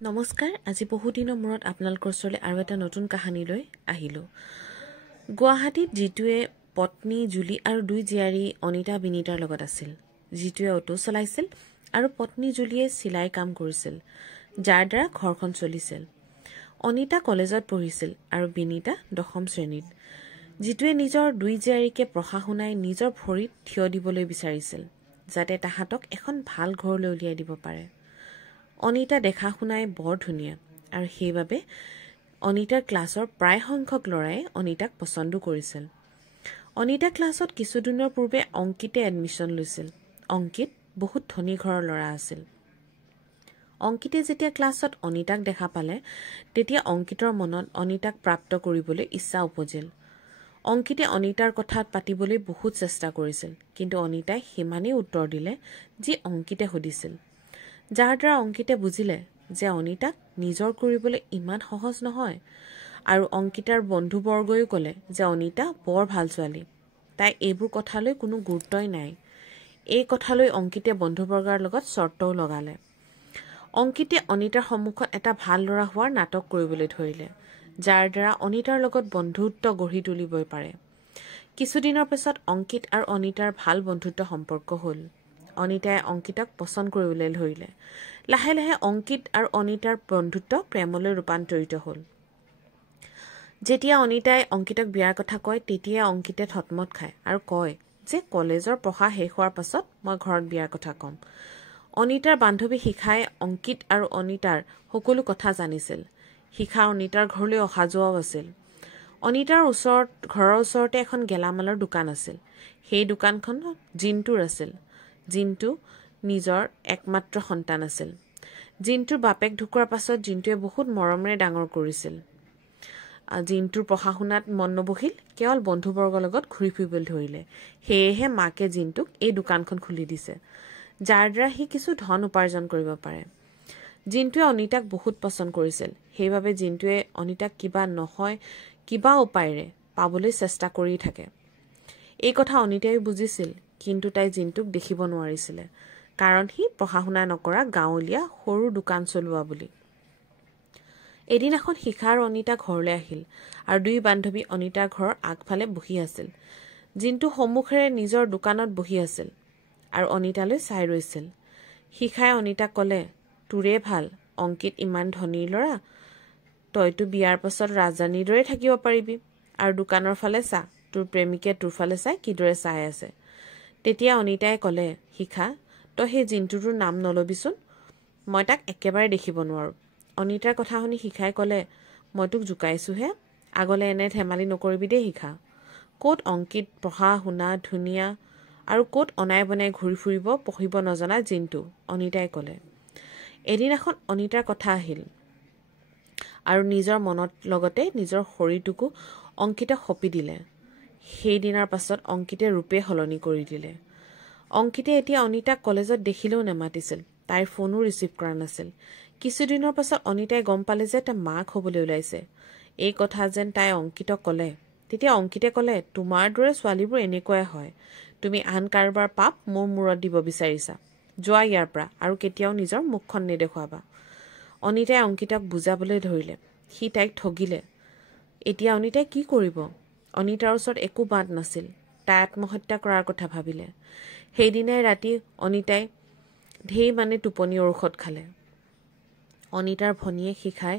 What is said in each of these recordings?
নমস্কাৰ, আজি বহুদিনৰ মূৰত আপোনালোকৰ ওচৰলৈ আৰু এটা নতুন কাহিনী লৈ আহিলোঁ। গুৱাহাটীত জিতুৱে পত্নী জুলি আৰু দুই জীয়াৰী অনিতা বিনীতাৰ লগত আছিল। জিতুৱে অটো চলাইছিল আৰু পত্নী জুলিয়ে চিলাই কাম কৰিছিল, যাৰ দ্বাৰা ঘৰখন চলিছিল। অনিতা কলেজত পঢ়িছিল আৰু বিনীতা 10ম শ্ৰেণীত। জিতুৱে নিজৰ দুই জীয়াৰীকে পঢ়া শুনাই নিজৰ ভৰিত থিয় দিবলৈ বিচাৰিছিল, যাতে তাহাঁতক এখন ভাল ঘৰলৈ উলিয়াই দিব পাৰে। অনিতা দেখা শুনাই বৰ ধুনীয়া আৰু সেইবাবে অনিতাৰ ক্লাছৰ প্ৰায় সংখ্যক ল'ৰাই অনিতাক পচন্দো কৰিছিল। অনিতা ক্লাছত কিছুদিনৰ পূৰ্বে অংকিতে এডমিশ্যন লৈছিল। অংকিত বহুত ধনী ঘৰৰ ল'ৰা আছিল। অংকিতে যেতিয়া ক্লাছত অনিতাক দেখা পালে, তেতিয়া অংকিতৰ মনত অনিতাক প্ৰাপ্ত কৰিবলৈ ইচ্ছা উপজিল। অংকিতে অনিতাৰ কথা পাতিবলৈ বহুত চেষ্টা কৰিছিল, কিন্তু অনিতাই সিমানেই উত্তৰ দিলে যি অংকিতে সুধিছিল, যাৰ দ্বাৰা অংকিতে বুজিলে যে অনিতাক নিজৰ কৰিবলৈ ইমান সহজ নহয়। আৰু অংকিতাৰ বন্ধুবৰ্গয়ো ক'লে যে অনিতা বৰ ভাল ছোৱালী, তাই এইবোৰ কথালৈ কোনো গুৰুত্বই নাই। এই কথালৈ অংকিতে বন্ধুবৰ্গৰ লগত চৰ্তও লগালে। অংকিতে অনিতাৰ সন্মুখত এটা ভাল ল'ৰা হোৱাৰ নাটক কৰিবলৈ ধৰিলে, যাৰ দ্বাৰা অনিতাৰ লগত বন্ধুত্ব গঢ়ি তুলিবই পাৰে। কিছুদিনৰ পিছত অংকিত আৰু অনিতাৰ ভাল বন্ধুত্ব সম্পৰ্ক হ'ল। অনিতাই অংকিতাক পচন্দ কৰিবলৈ ধৰিলে। লাহে লাহে অংকিত আৰু অনিতাৰ বন্ধুত্ব প্ৰেমলৈ ৰূপান্তৰিত হ'ল। যেতিয়া অনিতাই অংকিতক বিয়াৰ কথা কয়, তেতিয়াই অংকিতে থতমত খায় আৰু কয় যে কলেজৰ পঢ়া শেষ হোৱাৰ পাছত মই ঘৰত বিয়াৰ কথা ক'ম। অনিতাৰ বান্ধৱী শিখাই অংকিত আৰু অনিতাৰ সকলো কথা জানিছিল। শিখা অনিতাৰ ঘৰলৈ অহা যোৱাও আছিল। অনিতাৰ ঘৰৰ ওচৰতে এখন গেলামালৰ দোকান আছিল। সেই দোকানখন জিন্তুৰ আছিল। জিন্তু নিজৰ একমাত্ৰ সন্তান আছিল। জিন্তুৰ বাপেক ঢুকোৱাৰ পাছত জিন্তুৱে বহুত মৰমেৰে ডাঙৰ কৰিছিল। জিন্তুৰ পঢ়া শুনাত মন নবহিল, কেৱল বন্ধুবৰ্গৰ লগত ঘূৰি ফুৰিবলৈ ধৰিলে। সেয়েহে মাকে জিন্তুক এই দোকানখন খুলি দিছে, যাৰ দ্বাৰা সি কিছু ধন উপাৰ্জন কৰিব পাৰে। জিন্তুৱে অনিতাক বহুত পচন্দ কৰিছিল। সেইবাবে জিন্তুৱে অনিতাক কিবা নহয় কিবা উপায়েৰে পাবলৈ চেষ্টা কৰি থাকে। এই কথা অনিতাই বুজিছিল, কিন্তু তাই জিন্তুক দেখিব নোৱাৰিছিলে, কাৰণ সি পঢ়া শুনা নকৰা গাঁৱলীয়া সৰু দোকান চলোৱা বুলি। এদিনাখন শিখা আৰু অনিতা ঘৰলৈ আহিল আৰু দুই বান্ধৱী অনিতাৰ ঘৰৰ আগফালে বহি আছিল। জিন্তু সন্মুখেৰে নিজৰ দোকানত বহি আছিল আৰু অনিতালৈ চাই ৰৈছিল। শিখাই অনিতাক ক'লে, তোৰে ভাল, অংকিত ইমান ধনী ল'ৰা, তইতো বিয়াৰ পাছত ৰাজধানীৰ দৰে থাকিব পাৰিবি। আৰু দোকানৰ ফালে চা, তোৰ প্ৰেমিকে তোৰ ফালে চাই কিদৰে চাই আছে। তেতিয়া অনিতাই ক'লে, শিখা, তই সেই জিন্তুটোৰ নাম নলবিচোন, মই তাক একেবাৰে দেখিব নোৱাৰোঁ। অনিতাৰ কথা শুনি শিখাই ক'লে, মই তোক জোকাইছোঁহে, আগলৈ এনে ধেমালি নকৰিবি দেই শিখা। ক'ত অংকিত পঢ়া শুনা ধুনীয়া আৰু ক'ত অনাই বনাই ঘূৰি ফুৰিব পঢ়িব নজনা জিন্তু, অনিতাই ক'লে। এদিনাখন অনিতাৰ কথা আহিল আৰু নিজৰ মনত লগতে নিজৰ শৰীৰটোকো অংকিতক সঁপি দিলে। সেইদিনাৰ পাছত অংকিতে ৰূপে সলনি কৰি দিলে। অংকিতে এতিয়া অনিতাক কলেজত দেখিলেও নেমাতিছিল, তাইৰ ফোনো ৰিচিভ কৰা নাছিল। কিছুদিনৰ পাছত অনিতাই গম পালে যে তাই মাক হ'বলৈ ওলাইছে। এই কথা যেন তাই অংকিতক ক'লে, তেতিয়া অংকিতে ক'লে, তোমাৰ দৰে ছোৱালীবোৰ এনেকুৱাই হয়, তুমি আন কাৰোবাৰ পাপ মোৰ মূৰত দিব বিচাৰিছা, যোৱা ইয়াৰ পৰা আৰু কেতিয়াও নিজৰ মুখখন নেদেখুৱাবা। অনিতাই অংকিতক বুজাবলৈ ধৰিলে, সি তাইক ঠগিলে। এতিয়া অনিতাই কি কৰিব? অনিতাৰ ওচৰত একো বাট নাছিল। তাই আত্মহত্যা কৰাৰ কথা ভাবিলে। সেইদিনাই ৰাতি অনিতাই টোপনি ঔষধ খালে। অনিতাৰ ভনীয়ে শিখাই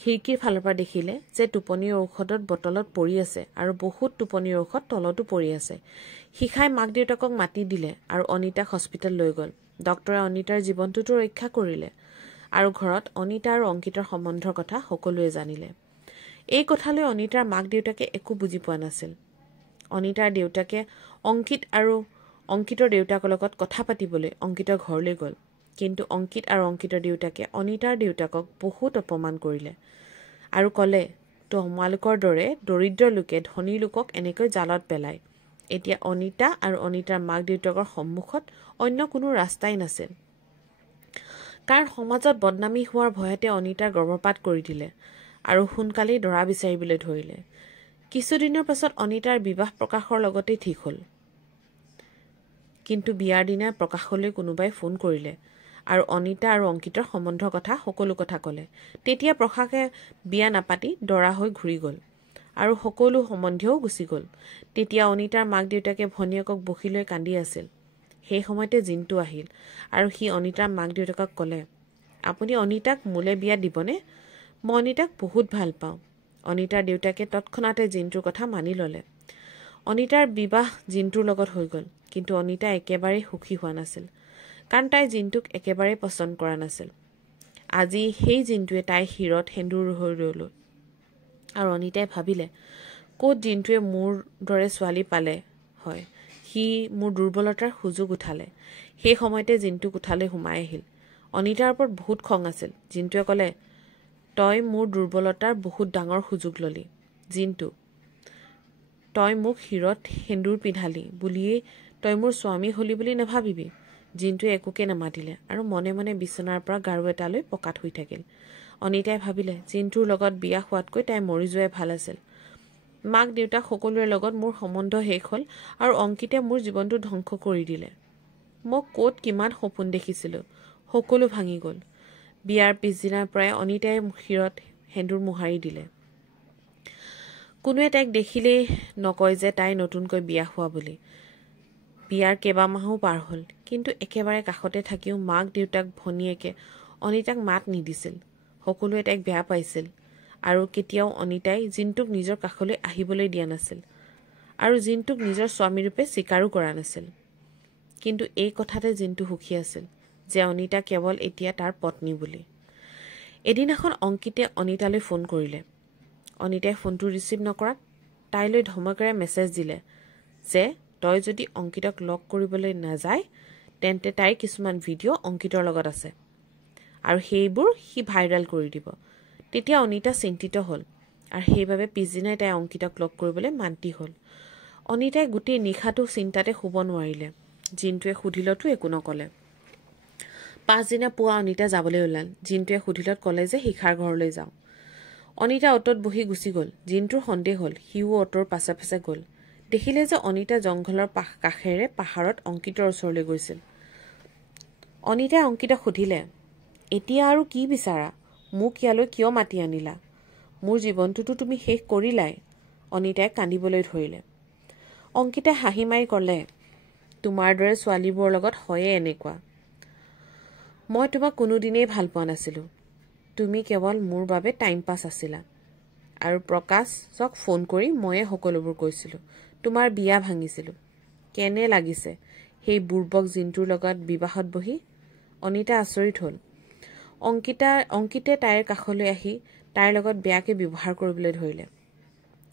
খিৰিকীৰ ফালৰ পৰা দেখিলে যে টোপনিৰ ঔষধৰ বটলত পৰি আছে আৰু বহুত টোপনিৰ ঔষধ তলতো পৰি আছে। শিখাই মাক দেউতাকক মাতি দিলে আৰু অনিতাক হস্পিটেল লৈ গ'ল। ডক্তৰে অনিতাৰ জীৱনটোতো ৰক্ষা কৰিলে আৰু ঘৰত অনিতা আৰু অংকিতৰ সম্বন্ধৰ কথা সকলোৱে জানিলে। এই কথালৈ অনিতাৰ মাক দেউতাকে একো বুজি পোৱা নাছিল। অনিতাৰ দেউতাকে অংকিত আৰু অংকিতৰ দেউতাকৰ লগত কথা পাতিবলৈ অংকিতৰ ঘৰলৈ গ'ল, কিন্তু অংকিত আৰু অংকিতৰ দেউতাকে অনিতাৰ দেউতাকক বহুত অপমান কৰিলে আৰু ক'লে, তোমালোকৰ দৰে দৰিদ্ৰ লোকে ধনী লোকক এনেকৈ জালত পেলায়। এতিয়া অনিতা আৰু অনিতাৰ মাক দেউতাকৰ সন্মুখত অন্য কোনো ৰাস্তাই নাছিল, কাৰণ সমাজত বদনামী হোৱাৰ ভয়তে অনিতাৰ গৰ্ভপাত কৰি দিলে আৰু সোনকালেই দৰা বিচাৰিবলৈ ধৰিলে। কিছুদিনৰ পাছত অনিতাৰ বিবাহ প্ৰকাশৰ লগতেই ঠিক হ'ল। কিন্তু বিয়াৰ দিনা প্ৰকাশলৈ কোনোবাই ফোন কৰিলে আৰু অনিতা আৰু অংকিতৰ সম্বন্ধৰ কথা সকলো কথা ক'লে। তেতিয়া প্ৰকাশে বিয়া নাপাতি দৰা হৈ ঘূৰি গ'ল আৰু সকলো সম্বন্ধীয়েও গুচি গ'ল। তেতিয়া অনিতাৰ মাক দেউতাকে ভনীয়েকক বহি লৈ কান্দি আছিল। সেই সময়তে জিন্তু আহিল আৰু সি অনিতাৰ মাক দেউতাকক ক'লে, আপুনি অনিতাক মোলে বিয়া দিবনে? মই অনিতাক বহুত ভাল পাওঁ। অনিতাৰ দেউতাকে তৎক্ষণাতে জিন্তুৰ কথা মানি ল'লে। অনিতাৰ বিবাহ জিন্তুৰ লগত হৈ গ'ল। কিন্তু অনিতা একেবাৰেই সুখী হোৱা নাছিল, কাৰণ তাই জিন্তুক একেবাৰেই পচন্দ কৰা নাছিল। আজি সেই জিন্তুৱে তাইৰ শিৰত সেন্দুৰ হৈ ৰ'ল আৰু অনিতাই ভাবিলে, ক'ত জিন্তুৱে মোৰ দৰে ছোৱালী পালে হয়। সি মোৰ দুৰ্বলতাৰ সুযোগ উঠালে। সেই সময়তে জিন্তু কোঠালৈ সোমাই আহিল। অনিতাৰ ওপৰত বহুত খং আছিল। জিন্তুৱে ক'লে, তই মোৰ দুৰ্বলতাৰ বহুত ডাঙৰ সুযোগ ল'লি। জিন্তু, তই মোক শিৰত সেন্দুৰ পিন্ধালি বুলিয়েই তই মোৰ স্বামী হলি বুলি নাভাবিবি। জিন্তুৱে একোকে নামাতিলে আৰু মনে মনে বিচনাৰ পৰা গাৰু এটালৈ পকাত শুই থাকিল। অনিতাই ভাবিলে, জিন্তুৰ লগত বিয়া হোৱাতকৈ তাই মৰি যোৱাই ভাল আছিল। মাক দেউতাক সকলোৰে লগত মোৰ সম্বন্ধ শেষ হ'ল আৰু অংকিতে মোৰ জীৱনটো ধ্বংস কৰি দিলে। মই ক'ত কিমান সপোন দেখিছিলোঁ, সকলো ভাঙি গ'ল। বিয়াৰ পিছদিনাৰ পৰাই অনিতাই শিৰত সেন্দুৰ মোহাৰি দিলে। কোনোৱে তাইক দেখিলেই নকয় যে তাই নতুনকৈ বিয়া হোৱা বুলি। বিয়াৰ কেইবামাহো পাৰ হ'ল, কিন্তু একেবাৰে কাষতে থাকিও মাক দেউতাক ভনীয়েকে অনিতাক মাত নিদিছিল। সকলোৱে তাইক বেয়া পাইছিল আৰু কেতিয়াও অনিতাই জিন্তুক নিজৰ কাষলৈ আহিবলৈ দিয়া নাছিল আৰু জিন্তুক নিজৰ স্বামীৰূপে স্বীকাৰো কৰা নাছিল। কিন্তু এই কথাতে জিন্তু সুখী আছিল যে অনিতা কেৱল এতিয়া তাৰ পত্নী বুলি। এদিনাখন অংকিতে অনিতালৈ ফোন কৰিলে। অনিতাই ফোনটো ৰিচিভ নকৰাত তাইলৈ ধমকেৰে মেছেজ দিলে যে তই যদি অংকিতক লগ কৰিবলৈ নাযায় তেন্তে তাইৰ কিছুমান ভিডিঅ' অংকিতৰ লগত আছে আৰু সেইবোৰ সি ভাইৰেল কৰি দিব। তেতিয়া অনিতা চিন্তিত হ'ল আৰু সেইবাবে পিছদিনাই তাই অংকিতক লগ কৰিবলৈ মান্তি হ'ল। অনিতাই গোটেই নিশাটো চিন্তাতে শুব নোৱাৰিলে। জিন্তুৱে সুধিলতো একো নক'লে। পাছদিনা পুৱা অনিতা যাবলৈ ওলাল। জিন্তুৱে সুধিলত ক'লে যে শিখাৰ ঘৰলৈ যাওঁ। অনিতা অ'টোত বহি গুচি গ'ল। জিন্তুৰ সন্দেহ হ'ল, সিও অ'টোৰ পাছে পাছে গ'ল। দেখিলে যে অনিতা জংঘলৰ কাষেৰে পাহাৰত অংকিতৰ ওচৰলৈ গৈছিল। অনিতাই অংকিতক সুধিলে, এতিয়া আৰু কি বিচাৰা? মোক ইয়ালৈ কিয় মাতি আনিলা? মোৰ জীৱনটোতো তুমি শেষ কৰিলাই। অনিতাই কান্দিবলৈ ধৰিলে। অংকিতাই হাঁহি মাৰি ক'লে, তোমাৰ দৰে ছোৱালীবোৰৰ লগত হয়ে এনেকুৱা। মই তোমাক কোনোদিনেই ভাল পোৱা নাছিলোঁ। তুমি কেৱল মোৰ বাবে টাইম পাছ আছিলা। আৰু প্ৰকাশক ফোন কৰি ময়ে সকলোবোৰ কৈছিলোঁ। তোমাৰ বিয়া ভাঙিছিলোঁ। কেনে লাগিছে সেই বুৰ্বক জিন্তুৰ লগত বিবাহত বহি? অনিতা আচৰিত হ'ল। অংকিতে তাইৰ কাষলৈ আহি তাইৰ লগত বেয়াকৈ ব্যৱহাৰ কৰিবলৈ ধৰিলে।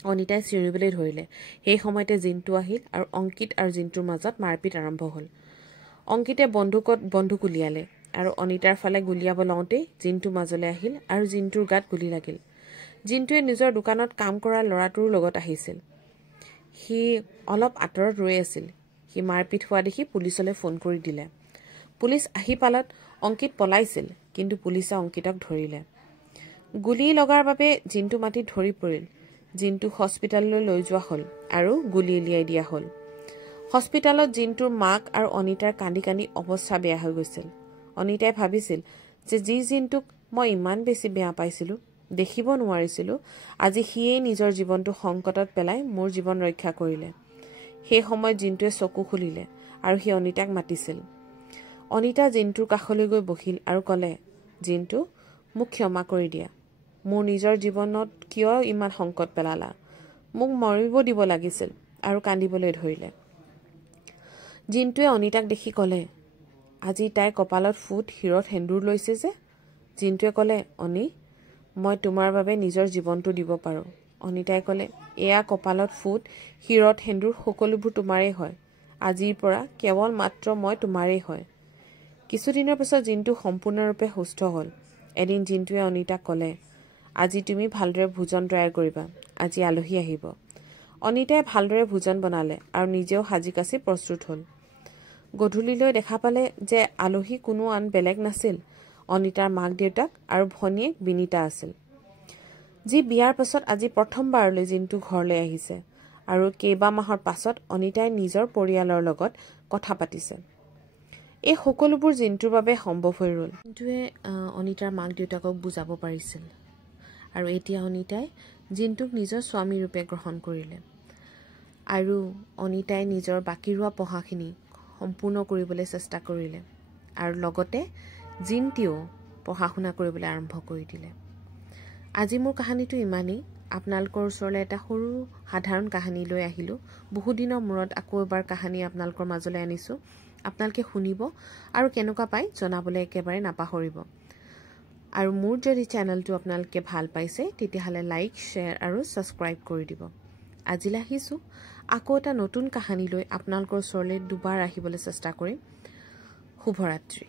অনিতাই চিঞৰিবলৈ ধৰিলে। সেই সময়তে জিন্তু আহিল আৰু অংকিত আৰু জিন্তুৰ মাজত মাৰপিট আৰম্ভ হ'ল। অংকিতে বন্দুক উলিয়ালে আৰু অনিতাৰ ফালে গুলিয়াব লওঁতেই জিন্তু মাজলৈ আহিল আৰু জিন্তুৰ গাত গুলি লাগিল। জিন্তুৱে নিজৰ দোকানত কাম কৰা ল'ৰাটোৰ লগত আহিছিল। সি অলপ আঁতৰত ৰৈ আছিল। সি মাৰপিট হোৱা দেখি পুলিচলৈ ফোন কৰি দিলে। পুলিচ আহি পালত অংকিত পলাইছিল, কিন্তু পুলিচে অংকিতক ধৰিলে। গুলী লগাৰ বাবে জিন্তু মাটিত ধৰি পৰিল। জিন্তুক হস্পিতাললৈ লৈ যোৱা হ'ল আৰু গুলী উলিয়াই দিয়া হ'ল। হস্পিতালত জিন্তুৰ মাক আৰু অনিতাৰ কান্দি কান্দি অৱস্থা বেয়া হৈ গৈছিল। অনিতাই ভাবিছিল যে যি জিন্তুক মই ইমান বেছি বেয়া পাইছিলোঁ, দেখিব নোৱাৰিছিলোঁ, আজি সিয়েই নিজৰ জীৱনটো সংকটত পেলাই মোৰ জীৱন ৰক্ষা কৰিলে। সেই সময়ত জিন্তুৱে চকু খুলিলে আৰু সি অনিতাক মাতিছিল। অনিতা জিন্তুৰ কাষলৈ গৈ বহিল আৰু ক'লে, জিন্তু, মোক ক্ষমা কৰি দিয়া। মোৰ নিজৰ জীৱনত কিয় ইমান সংকট পেলালা? মোক মৰিব দিব লাগিছিল আৰু কান্দিবলৈ ধৰিলে। জিন্তুৱে অনিতাক দেখি ক'লে, আজি তাই কপালত ফুট শিৰত সেন্দুৰ লৈছে যে? জিন্তুৱে ক'লে, অনি, মই তোমাৰ বাবে নিজৰ জীৱনটো দিব পাৰোঁ। অনিতাই ক'লে, এয়া কপালত ফুট শিৰত সেন্দুৰ সকলোবোৰ তোমাৰেই হয়। আজিৰ পৰা কেৱল মাত্ৰ মই তোমাৰেই হয়। কিছুদিনৰ পিছত জিন্তু সম্পূৰ্ণৰূপে সুস্থ হ'ল। এদিন জিন্তুৱে অনিতাক ক'লে, আজি তুমি ভালদৰে ভোজন তৈয়াৰ কৰিবা। আজি আলহী আহিব। অনিতাই ভালদৰে ভোজন বনালে আৰু নিজেও সাজি কাচি প্ৰস্তুত হ'ল। গধূলিলৈ দেখা পালে যে আলহী কোনো আন বেলেগ নাছিল, অনিতাৰ মাক দেউতাক আৰু ভনীয়েক বিনীতা আছিল, যি বিয়াৰ পাছত আজি প্ৰথমবাৰলৈ জিন্তু ঘৰলৈ আহিছে আৰু কেইবামাহৰ পাছত অনিতাই নিজৰ পৰিয়ালৰ লগত কথা পাতিছে। এই সকলোবোৰ জিন্তুৰ বাবে সম্ভৱ হৈ ৰ'ল। জিন্তুৱে অনিতাৰ মাক দেউতাকক বুজাব পাৰিছিল আৰু এতিয়া অনিতাই জিন্তুক নিজৰ স্বামী ৰূপে গ্ৰহণ কৰিলে আৰু অনিতাই নিজৰ বাকী ৰোৱা পঢ়াখিনি সম্পূৰ্ণ কৰিবলৈ চেষ্টা কৰিলে আৰু লগতে জিন্তুৱেও পঢ়া শুনা কৰিবলৈ আৰম্ভ কৰি দিলে। আজি মোৰ কাহিনীটো ইমানেই। আপোনালোকৰ ওচৰলৈ এটা সৰু সাধাৰণ কাহিনী লৈ আহিলোঁ। বহুদিনৰ মূৰত আকৌ এবাৰ কাহিনী আপোনালোকৰ মাজলৈ আনিছোঁ। আপোনালোকে শুনিব আৰু কেনেকুৱা পায় জনাবলৈ একেবাৰে নাপাহৰিব। আৰু মোৰ যদি চেনেলটো আপোনালোকে ভাল পাইছে তেতিয়াহ'লে লাইক, শ্বেয়াৰ আৰু ছাবস্ক্ৰাইব কৰি দিব। আজিলৈ আহিছোঁ। আকৌ এটা নতুন কাহিনী লৈ আপোনালোকৰ ওচৰলৈ দুবাৰ আহিবলৈ চেষ্টা কৰিম। শুভৰাত্ৰি।